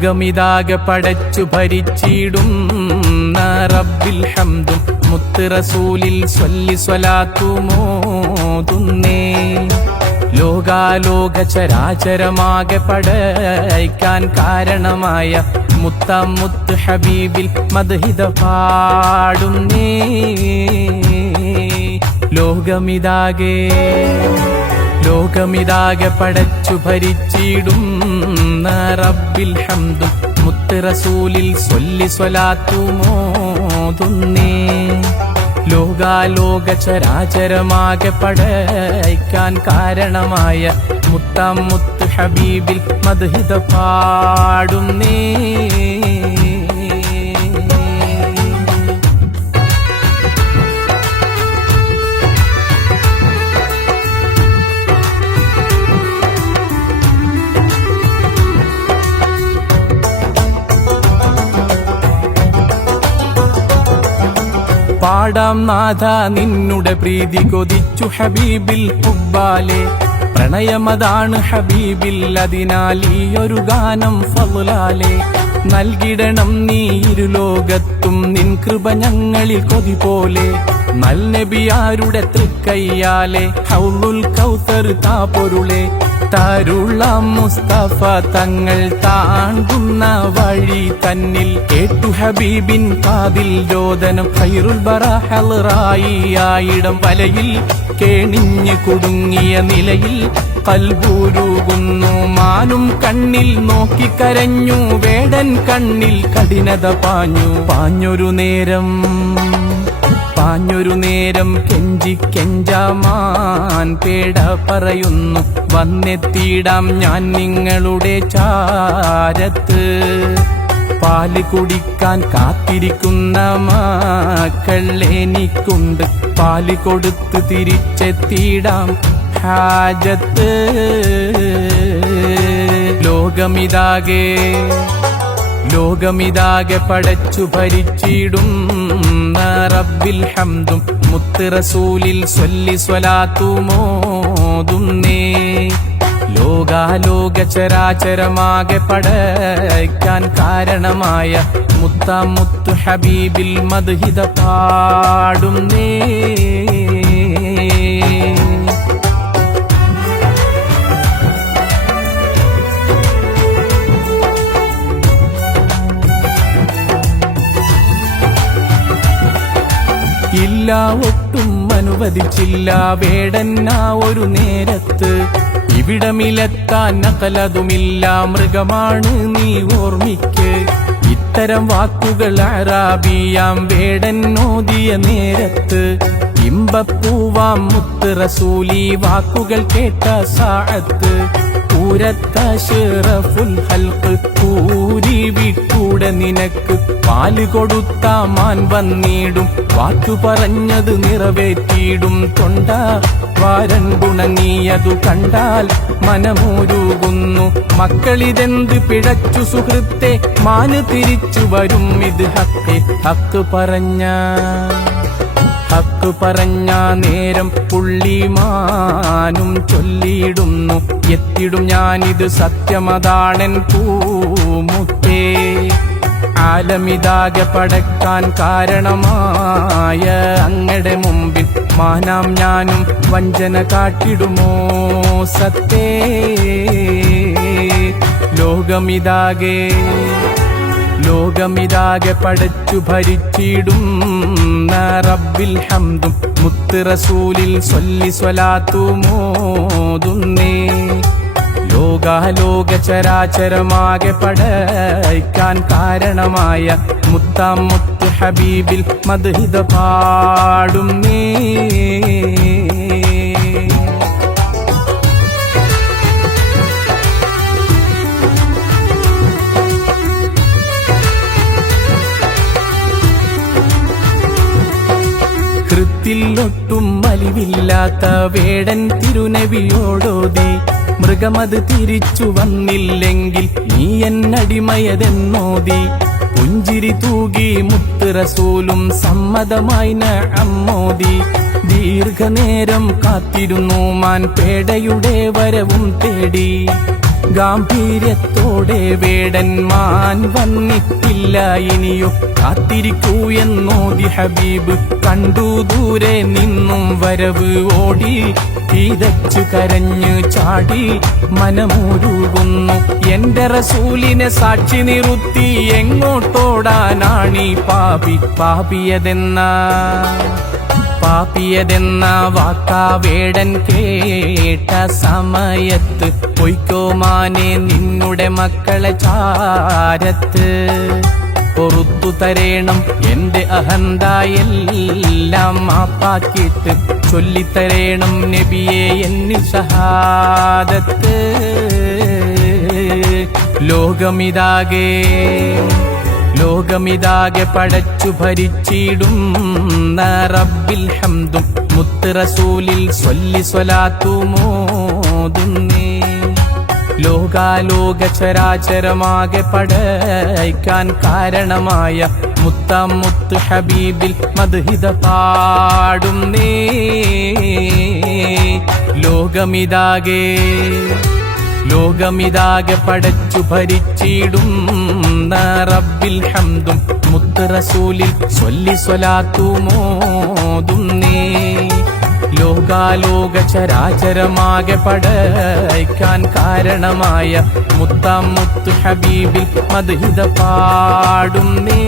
ലോകമിതാകെ പടച്ചു ഭരിച്ചിടുന്ന റബ്ബിൽ ഹംദും മുത്ത് റസൂലിൽ സ്വല്ലി സ്വലാത്തുമോതുന്നേ. ലോകാലോക ചരാചരമാകെ പടയ്ക്കാൻ കാരണമായ മുത്ത് ഹബീബിൽ മദ്ഹിദ പാടുന്നേ. ലോകമിതാകെ പടച്ചു ഭരിച്ചിടുന്ന റബ്ബിൽ ഹംദും മുത്ത് റസൂലിൽ സ്വല്ലി സ്വലാത്തുമോതുന്നേ. ലോകാലോക ചരാചരമാകെ പടയ്ക്കാൻ കാരണമായ മുത്ത് ഹബീബിൽ മദ്ഹിദ പാടുന്നേ. പാടാം നാഥ നിന്നുടെ പ്രീതി കൊതിച്ചു ഹബീബിൽ ഹുബ്ബാലെ. പ്രണയമതാണ് ഹബീബിൽ, അതിനാൽ ഈയൊരു ഗാനം ഫളാലെ. നൽകിടണം നീ ഇരുലോകത്തും നിൻ കൃപ ഞങ്ങളിൽ കൊതി പോലെ. നൽനബിയാരുടെ തൃക്കയ്യാലെ ഹൗലുൽ കൗസർ താപൊരുളെ. തരുളാം മുസ്തഫ തങ്ങൾ താണ്ടുന്ന വഴി തന്നിൽ കേട്ടു ഹബീബിൻ കാതിൽ രോദനം. ഖൈറുൽ ബറ ഹളറായിയായിടം വലയിൽ കേണിഞ്ഞ് കുടുങ്ങിയ നിലയിൽ കൽബുരുകുന്നു. മാനും കണ്ണിൽ നോക്കിക്കരഞ്ഞു, വേടൻ കണ്ണിൽ കഠിനത പാഞ്ഞൊരു നേരം കെഞ്ചാമാൻ പേട പറയുന്നു. വന്നെത്തിയിടാം ഞാൻ നിങ്ങളുടെ ചാരത്ത്. പാല് കുടിക്കാൻ കാത്തിരിക്കുന്ന മക്കൾ എനിക്കുണ്ട്. പാല് കൊടുത്ത് തിരിച്ചെത്തിയിടാം ഹാജത്ത്. ലോകമിതാകെ പടച്ചു ഭരിച്ചിടുന്ന റബ്ബിൽ ഹംദും മുത്ത് റസൂലിൽ സ്വല്ലി സ്വലാത്തുമോതുന്നേ. ലോകാലോക ചരാചരമാകെ പടയ്ക്കാൻ കാരണമായ മുത്ത് ഹബീബിൽ മദ്ഹിദ പാടുന്നേ. ഇല്ല ഒട്ടും അനുവദിച്ചില്ല വേടന്ന ഒരു നേരത്ത്. ഇവിടമിലെത്താൻ നഖലതുമില്ല, മൃഗമാണ് നീ ഓർമ്മിക്ക്. ഇത്തരം വാക്കുകൾ അറാബിയാം വേടൻ ഓതിയ നേരത്ത്. ഇമ്പപ്പൂവാം മുത്ത് റസൂലി വാക്കുകൾ കേട്ട സാഅത്ത്. ൂരത്തശറഫുൽ ഹൽഖ് കൂരി വിട്ടൂടെ നിനക്ക്. പാല് കൊടുത്ത മാൻ വന്നിടും, വാക്കു പറഞ്ഞത് നിറവേറ്റിയിടും. തൊണ്ട വാരൻ ഗുണങ്ങിയതു കണ്ടാൽ മനമൂരുകുന്നു. മക്കളിതെന്ത് പിഴച്ചു സുഹൃത്തെ, മാന് തിരിച്ചു വരും. ഇത് ഹക്ക് പറഞ്ഞ നേരം പുള്ളിമാനും ചൊല്ലിയിടുന്നു. എത്തിടും ഞാനിത് സത്യമതാണെൻ പൂമുത്തേ. ആലമിതാകെ പടക്കാൻ കാരണമായ അങ്ങടെ മുമ്പിൽ മാനാം ഞാനും വഞ്ചന കാട്ടിടുമോ സത്തേ. ലോകമിതാകെ പടച്ചു ഭരിച്ചിടുന്ന റബ്ബിൽ ഹംദും മുത്ത് റസൂലിൽ സ്വല്ലി സ്വലാത്തുമോതുന്നേ. ലോകാലോക ചരാചരമാകെ പടയ്ക്കാൻ കാരണമായ മുത്ത് ഹബീബിൽ മദ്ഹിദ പാടുന്നേ. ഒട്ടും അലിവില്ലാത്ത വേടൻ തിരുനബിയോടോതി. മൃഗമത് തിരിച്ചു വന്നില്ലെങ്കിൽ നീ എന്നടിമയതെന്നോതി. പുഞ്ചിരി തൂകി മുത്ത് റസൂലും സമ്മതമായി നഅമ്മോതി. ദീർഘനേരം കാത്തിരുന്നു മാൻ പേടയുടെ വരവും തേടി. ഗാംഭീര്യത്തോടെ വേടന്മാൻ വന്നിട്ടില്ല ഇനിയോ കാത്തിരിക്കൂ എന്നോതി ഹബീബ്. കണ്ടു ദൂരെ നിന്നും വരവ് ഓടി പീതച്ചു കരഞ്ഞു ചാടി മനമുരുകുന്നു. എന്റെ റസൂലിനെ സാക്ഷി നിർത്തി എങ്ങോട്ടോടാനാണീ പാപിയതെന്ന വാക്കാ വേടൻ കേട്ട സമയത്ത് പൊയ്ക്കോമാനെ നിന്നുടെ മക്കളെ ചാരത്ത്. പൊറുത്തു തരേണം എന്റെ അഹന്തയെല്ലാം മാപ്പാക്കിയിട്ട് ചൊല്ലിത്തരേണം നബിയെ എന്നിൽ ഷഹാദത്ത്. ലോകമിതാകെ പടച്ചു ഭരിച്ചിടുന്ന റബ്ബിൽ ഹംദും മുത്ത് റസൂലിൽ സ്വല്ലി സ്വലാത്തുമോതുന്നേ. ലോകാലോക ചരാചരമാകെ പടയ്ക്കാൻ കാരണമായ മുത്താം മുത്ത് ഹബീബിൽ മദ്ഹിദ പാടുന്നേ. ലോകമിതാകെ പടച്ചു ഭരിച്ചിടുന്ന റബ്ബിൽ ഹംദും മുത്ത് റസൂലിൽ സ്വല്ലി സ്വലാത്തുമോതുന്നേ. ലോകാലോക ചരാചരമാകെ പടയ്ക്കാൻ കാരണമായ മുത്താം മുത്ത് ഹബീബിൽ മദ്ഹിദ പാടുന്നേ.